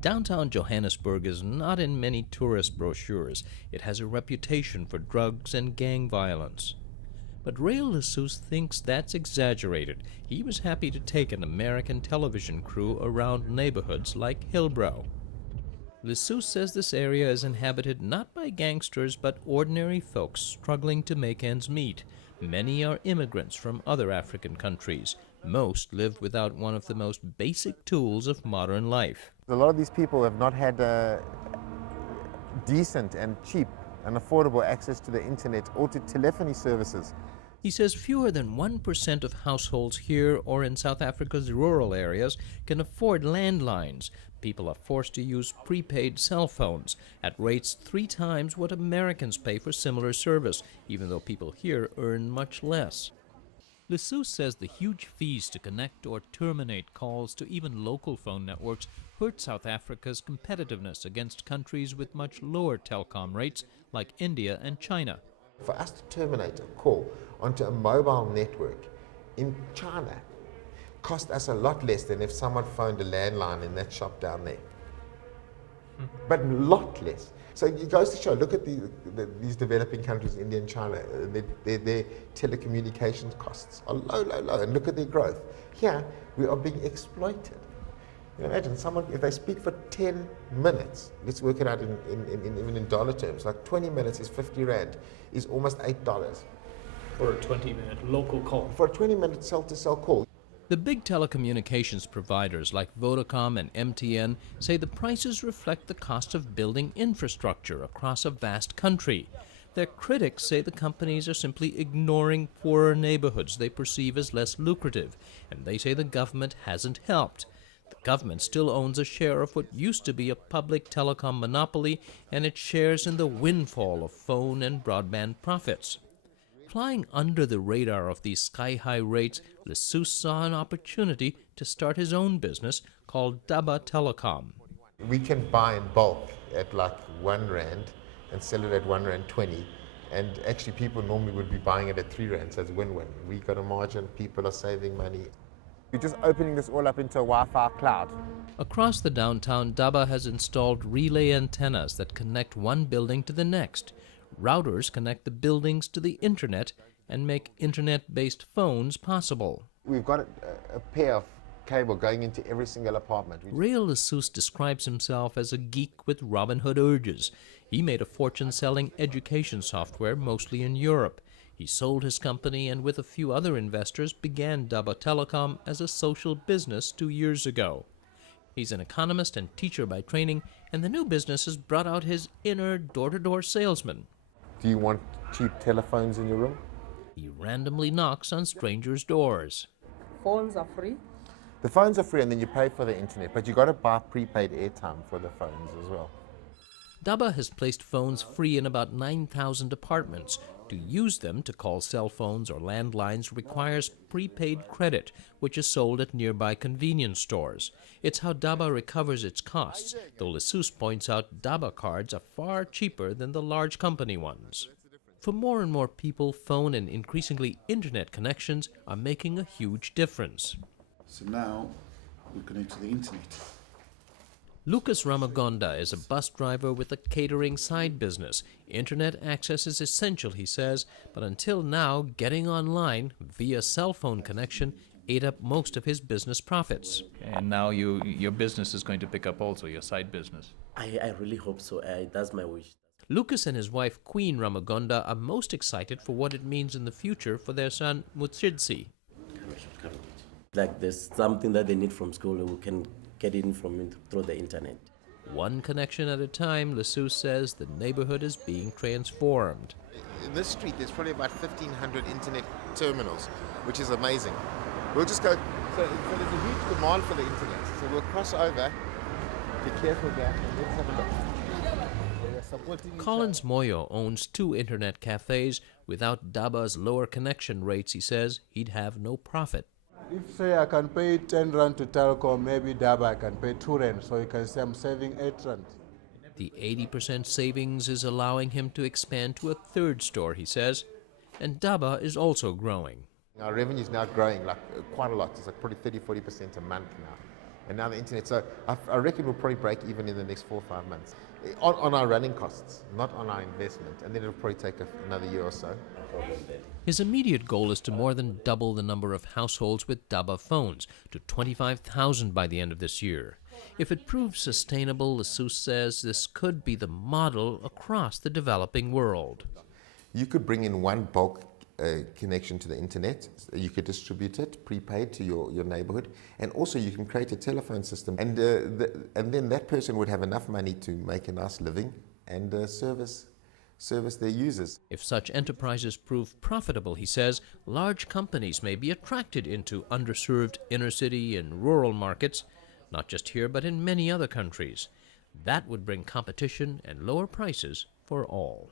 Downtown Johannesburg is not in many tourist brochures. It has a reputation for drugs and gang violence. But Rael Lessus thinks that's exaggerated. He was happy to take an American television crew around neighborhoods like Hillbrow. Lessus says this area is inhabited not by gangsters but ordinary folks struggling to make ends meet. Many are immigrants from other African countries. Most live without one of the most basic tools of modern life. A lot of these people have not had decent and cheap and affordable access to the internet or to telephony services. He says fewer than 1% of households here or in South Africa's rural areas can afford landlines. People are forced to use prepaid cell phones at rates 3 times what Americans pay for similar service, even though people here earn much less. Lessus says the huge fees to connect or terminate calls to even local phone networks hurt South Africa's competitiveness against countries with much lower telecom rates like India and China. For us to terminate a call onto a mobile network in China cost us a lot less than if someone phoned a landline in that shop down there. But a lot less. So it goes to show, look at these developing countries, India and China, their telecommunications costs are low, and look at their growth. Here, we are being exploited. You know, imagine someone, if they speak for 10 minutes, let's work it out even in dollar terms, like 20 minutes is 50 Rand, is almost $8. For a 20-minute local call. For a 20-minute cell-to-cell call. The big telecommunications providers like Vodacom and MTN say the prices reflect the cost of building infrastructure across a vast country. Their critics say the companies are simply ignoring poorer neighborhoods they perceive as less lucrative, and they say the government hasn't helped. The government still owns a share of what used to be a public telecom monopoly, and it shares in the windfall of phone and broadband profits. Flying under the radar of these sky-high rates, Lessus saw an opportunity to start his own business called Daba Telecom. We can buy in bulk at like 1 Rand and sell it at 1 Rand 20, and actually people normally would be buying it at 3 Rand, so it's win-win. We got a margin, people are saving money. We're just opening this all up into a Wi-Fi cloud. Across the downtown, Daba has installed relay antennas that connect one building to the next. Routers connect the buildings to the internet and make internet-based phones possible. We've got a pair of cable going into every single apartment. Rael Lessus describes himself as a geek with Robin Hood urges. He made a fortune selling education software, mostly in Europe. He sold his company and with a few other investors began Daba Telecom as a social business 2 years ago. He's an economist and teacher by training, and the new business has brought out his inner door-to-door salesman. Do you want cheap telephones in your room? He randomly knocks on strangers' doors. Phones are free? The phones are free and then you pay for the internet, but you got to buy prepaid airtime for the phones as well. Daba has placed phones free in about 9,000 apartments. To use them to call cell phones or landlines requires prepaid credit, which is sold at nearby convenience stores. It's how Daba recovers its costs, though Lessus points out Daba cards are far cheaper than the large company ones. For more and more people, phone and increasingly internet connections are making a huge difference. So now we connect to the internet. Lucas Ramagonda is a bus driver with a catering side business. Internet access is essential, he says, but until now, getting online via cell phone connection ate up most of his business profits. And now your business is going to pick up also, your side business. I really hope so. That's my wish. Lucas and his wife, Queen Ramagonda, are most excited for what it means in the future for their son, Mutsidzi. Like there's something that they need from school, we can get it through the internet. One connection at a time, Lessus says the neighborhood is being transformed. In this street, there's probably about 1,500 internet terminals, which is amazing. We'll just go, so there's a huge demand for the internet, so we'll cross over, be careful there, and let's have a look. Collins Moyo owns 2 internet cafes. Without Daba's lower connection rates, he says, he'd have no profit. If, say, I can pay 10 Rand to Telkom, maybe Daba I can pay 2 Rand, so you can say I'm saving 8 Rand. The 80% savings is allowing him to expand to a 3rd store, he says, and Daba is also growing. Our revenue is now growing like quite a lot. It's like probably 30-40% a month now. and now the internet. So I reckon we'll probably break even in the next 4 or 5 months on our running costs, not on our investment, and then it'll probably take another year or so. His immediate goal is to more than double the number of households with Daba phones to 25,000 by the end of this year. If it proves sustainable, Lessus says this could be the model across the developing world. You could bring in one bulk connection to the internet. You could distribute it prepaid to your neighborhood, and also you can create a telephone system, and then that person would have enough money to make a nice living and service their users. If such enterprises prove profitable, he says, large companies may be attracted into underserved inner city and rural markets, not just here but in many other countries. That would bring competition and lower prices for all.